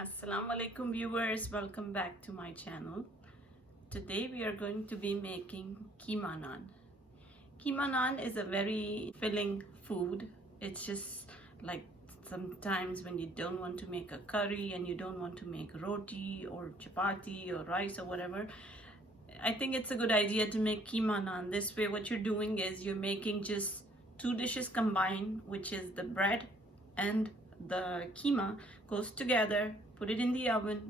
Assalamu alaikum viewers, welcome back to my channel. Today we are going to be making Keema Naan. Keema Naan is a very filling food. It's just like sometimes when you don't want to make a curry and you don't want to make roti or chapati or rice or whatever, I think it's a good idea to make Keema Naan. This way what you're doing is you're making just two dishes combined, which is the bread and the keema goes together, put it in the oven,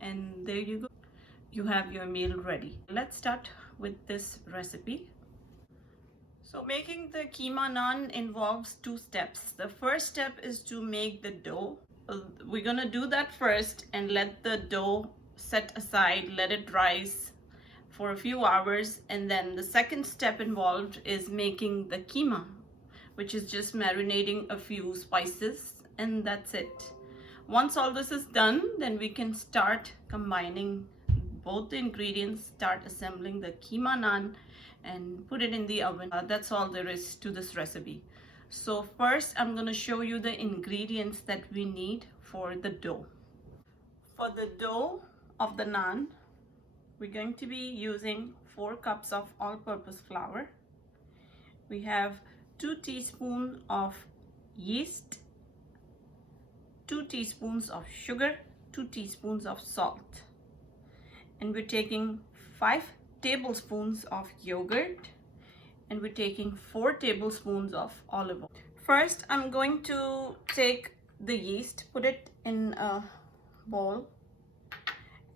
and there you go. You have your meal ready. Let's start with this recipe. So making the keema naan involves two steps. The first step is to make the dough. We're gonna do that first and let the dough set aside, let it rise for a few hours, and then the second step involved is making the keema, which is just marinating a few spices, and that's it. Once all this is done, then we can start combining both the ingredients, start assembling the keema naan and put it in the oven. That's all there is to this recipe. So first I'm going to show you the ingredients that we need for the dough. For the dough of the naan, we're going to be using 4 cups of all-purpose flour. We have 2 teaspoons of yeast, 2 teaspoons of sugar, 2 teaspoons of salt, and we're taking 5 tablespoons of yogurt, and we're taking 4 tablespoons of olive oil. First, I'm going to take the yeast, put it in a bowl,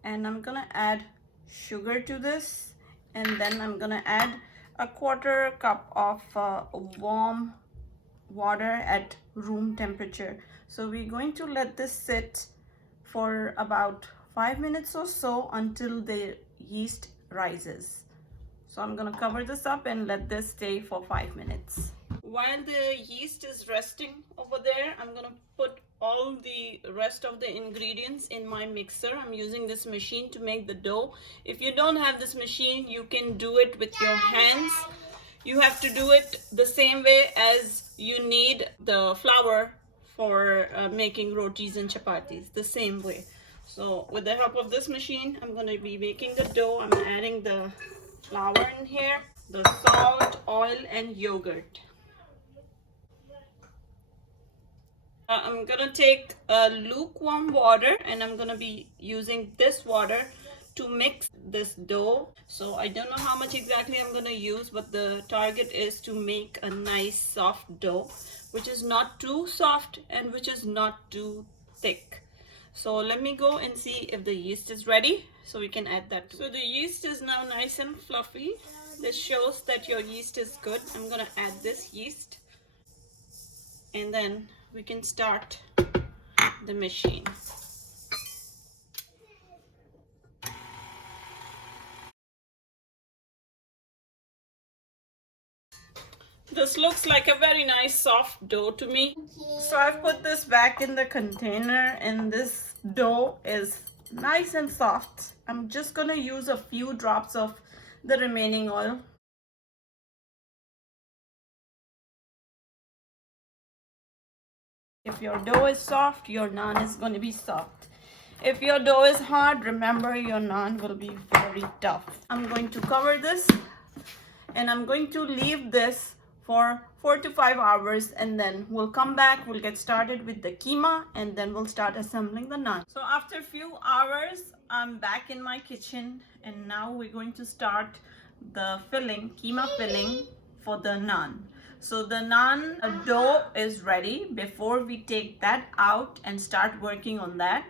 and I'm gonna add sugar to this, and then I'm gonna add a 1/4 cup of warm water at room temperature. So we're going to let this sit for about 5 minutes or so until the yeast rises. So I'm gonna cover this up and let this stay for 5 minutes. While the yeast is resting over there, I'm gonna put all the rest of the ingredients in my mixer. I'm using this machine to make the dough. If you don't have this machine, you can do it with your hands. You have to do it the same way as you need the flour for making rotis and chapatis, the same way. So with the help of this machine, I'm going to be making the dough. I'm adding the flour in here, the salt, oil, and yogurt. I'm gonna take lukewarm water, and I'm gonna be using this water to mix this dough. So I don't know how much exactly I'm gonna use, but the target is to make a nice soft dough, which is not too soft and which is not too thick. So let me go and see if the yeast is ready so we can add that. So the yeast is now nice and fluffy. This shows that your yeast is good. I'm gonna add this yeast, and then we can start the machine. This looks like a very nice soft dough to me. So I've put this back in the container, and this dough is nice and soft. I'm just gonna use a few drops of the remaining oil. If your dough is soft, your naan is going to be soft. If your dough is hard, remember your naan will be very tough. I'm going to cover this, and I'm going to leave this for 4 to 5 hours, and then we'll come back, we'll get started with the keema, and then we'll start assembling the naan. So after a few hours, I'm back in my kitchen, and now we're going to start the filling, keema filling for the naan. So the naan dough is ready. Before we take that out and start working on that,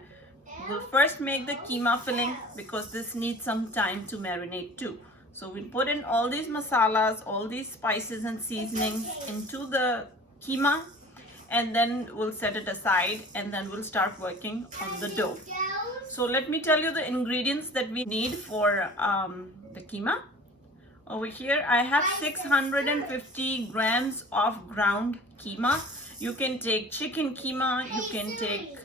we'll first make the keema filling, because this needs some time to marinate too. So we'll put in all these masalas, all these spices and seasonings into the keema, and then we'll set it aside, and then we'll start working on the dough. So let me tell you the ingredients that we need for the keema. Over here I have 650 grams of ground keema. You can take chicken keema, you can take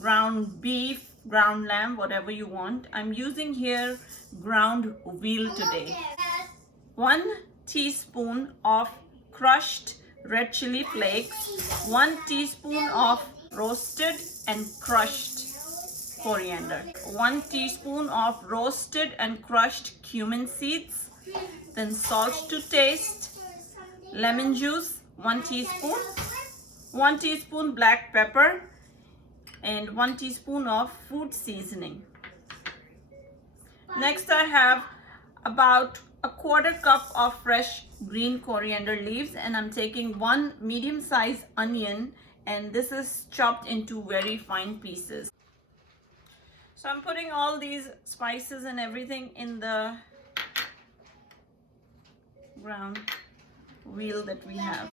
ground beef, ground lamb, whatever you want. I'm using here ground veal today. 1 teaspoon of crushed red chili flakes, 1 teaspoon of roasted and crushed coriander, 1 teaspoon of roasted and crushed cumin seeds, then salt to taste, lemon juice 1 teaspoon, 1 teaspoon black pepper, and 1 teaspoon of food seasoning. Next I have about a 1/4 cup of fresh green coriander leaves, and I'm taking 1 medium-sized onion, and this is chopped into very fine pieces. So I'm putting all these spices and everything in the ground wheel that we have.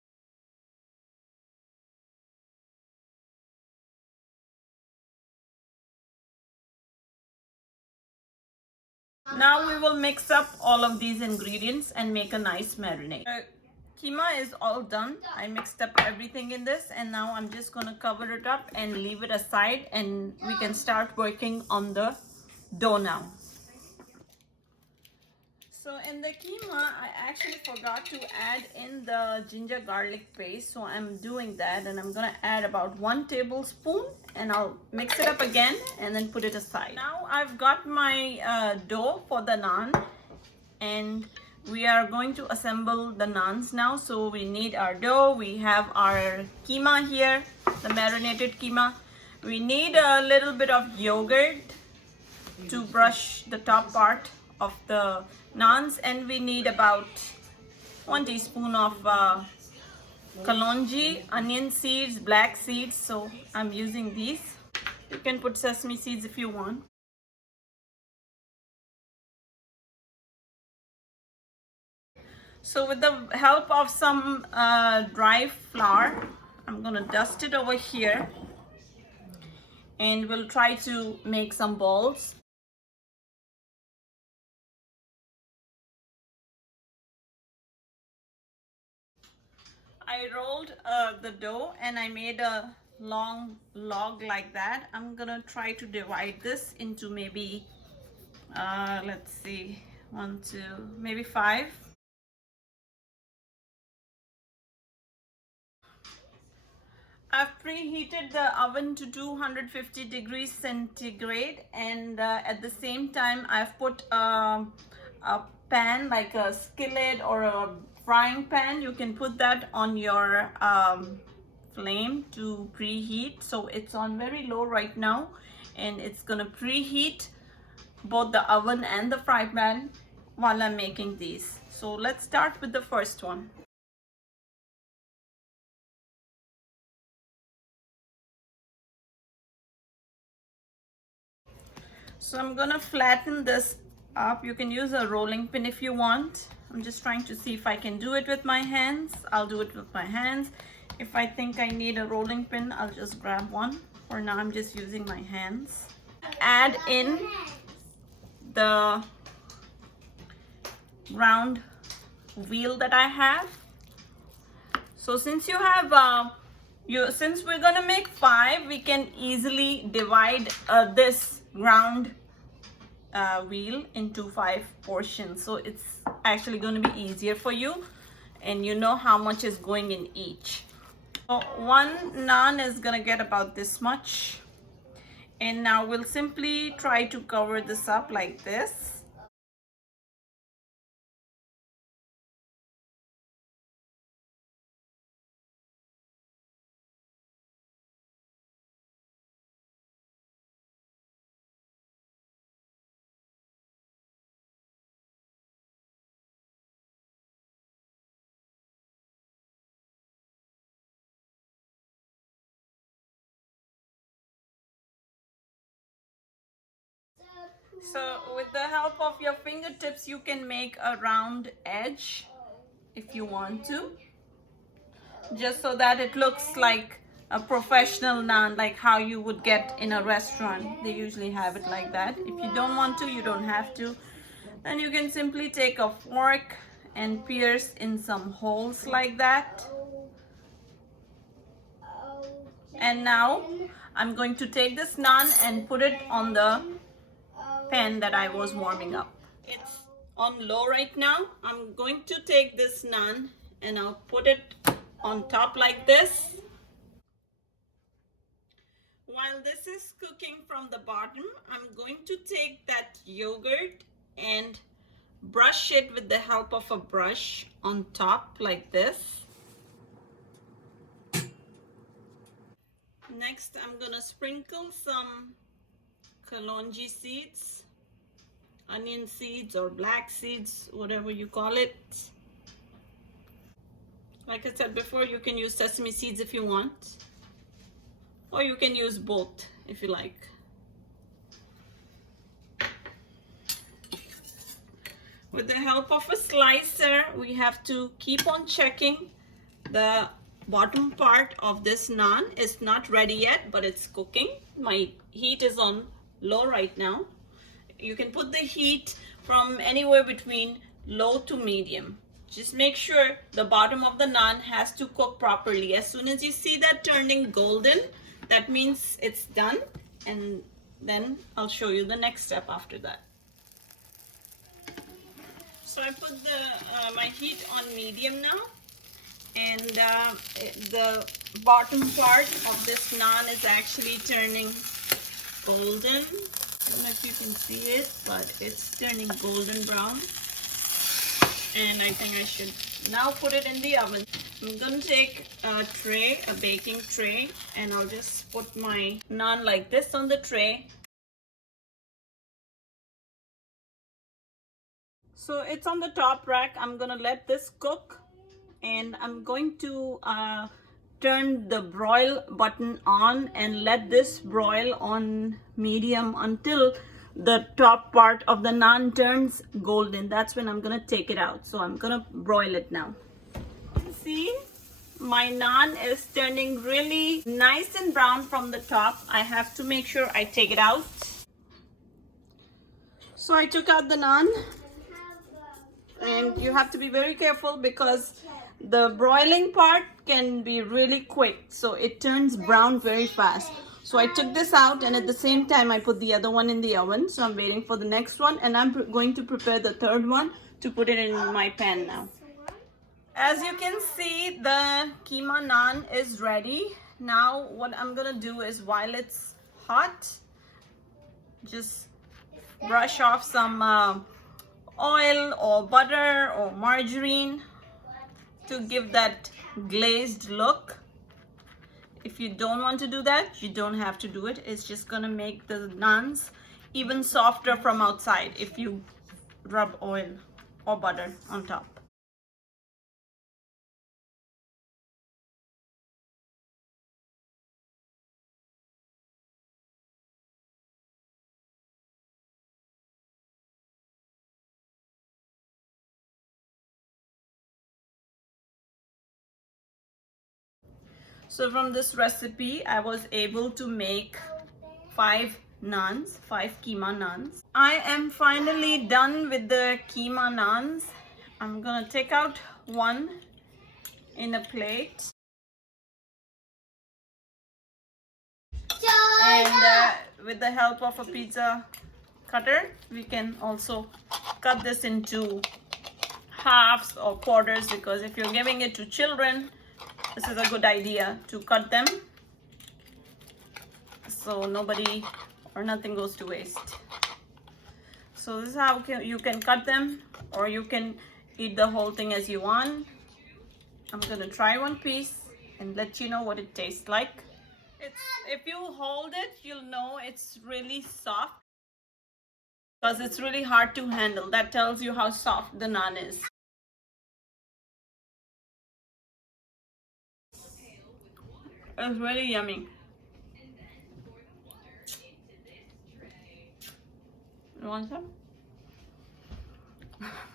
Now we will mix up all of these ingredients and make a nice marinade. Keema is all done. I mixed up everything in this, and now I'm just going to cover it up and leave it aside, and we can start working on the dough now. So in the keema, I actually forgot to add in the ginger garlic paste, so I'm doing that, and I'm gonna add about 1 tablespoon, and I'll mix it up again and then put it aside. Now I've got my dough for the naan, and we are going to assemble the naans now. So we need our dough, we have our keema here, the marinated keema. We need a little bit of yogurt to brush the top part of the naans, and we need about 1 teaspoon of kalongi, onion seeds, black seeds, so I'm using these. You can put sesame seeds if you want. So with the help of some dry flour, I'm gonna dust it over here, and we'll try to make some balls. I rolled the dough and I made a long log like that. I'm gonna try to divide this into maybe let's see, 1, 2, maybe 5. I've preheated the oven to 250 degrees centigrade, and at the same time I've put a pan, like a skillet or a frying pan. You can put that on your flame to preheat. So it's on very low right now, and it's gonna preheat both the oven and the fry pan while I'm making these. So let's start with the first one. So I'm gonna flatten this up. You can use a rolling pin if you want. I'm just trying to see if I can do it with my hands. I'll do it with my hands. If I think I need a rolling pin, I'll just grab one. For now, I'm just using my hands. Add in the round veal that I have. So since you have since we're gonna make 5, we can easily divide this round veal into 5 portions, so it's actually going to be easier for you, and you know how much is going in each. So 1 naan is going to get about this much, and now we'll simply try to cover this up like this. So with the help of your fingertips, you can make a round edge if you want to, just so that it looks like a professional naan, like how you would get in a restaurant. They usually have it like that. If you don't want to, you don't have to. Then you can simply take a fork and pierce in some holes like that. And now I'm going to take this naan and put it on the pan that I was warming up. It's on low right now. I'm going to take this naan and I'll put it on top like this. While this is cooking from from the bottom, I'm going to take that yogurt and brush it with the help of a brush on top like this. Next, I'm gonna sprinkle some kalongi seeds, onion seeds or black seeds, whatever you call it. Like I said before, you can use sesame seeds if you want, or you can use both if you like. With the help of a slicer, we have to keep on checking the bottom part of this naan. Is not ready yet, but it's cooking. My heat is on low right now. You can put the heat from anywhere between low to medium. Just make sure the bottom of the naan has to cook properly. As soon as you see that turning golden, that means it's done, and then I'll show you the next step after that. So I put my heat on medium now, and the bottom part of this naan is actually turning golden. I don't know if you can see it, but it's turning golden brown. And I think I should now put it in the oven. I'm gonna take a tray, a baking tray, and I'll just put my naan like this on the tray. So it's on the top rack. I'm gonna let this cook, and I'm going to turn the broil button on and let this broil on medium until the top part of the naan turns golden. That's when I'm gonna take it out. So I'm gonna broil it now. See, my naan is turning really nice and brown from the top. I have to make sure I take it out. So I took out the naan, and you have to be very careful because the broiling part can be really quick, so it turns brown very fast. So I took this out, and at the same time I put the other one in the oven. So I'm waiting for the next one, and I'm going to prepare the third one to put it in my pan now. As you can see, the keema naan is ready. Now what I'm gonna do is, while it's hot, just brush off some oil or butter or margarine to give that glazed look. If you don't want to do that, you don't have to do it. It's just gonna make the naans even softer from outside if you rub oil or butter on top. So from this recipe, I was able to make 5 naans, 5 keema naans. I am finally done with the keema naans. I'm gonna take out one in a plate. And with the help of a pizza cutter, we can also cut this into halves or quarters, because if you're giving it to children, this is a good idea to cut them so nobody or nothing goes to waste. So this is how you can cut them, or you can eat the whole thing as you want. I'm gonna try one piece and let you know what it tastes like. If you hold it, you'll know it's really soft, because it's really hard to handle. That tells you how soft the naan is. It's really yummy. You want some?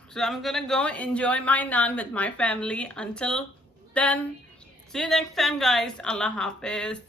So I'm gonna go enjoy my naan with my family. Until then, see you next time, guys. Allah Hafiz.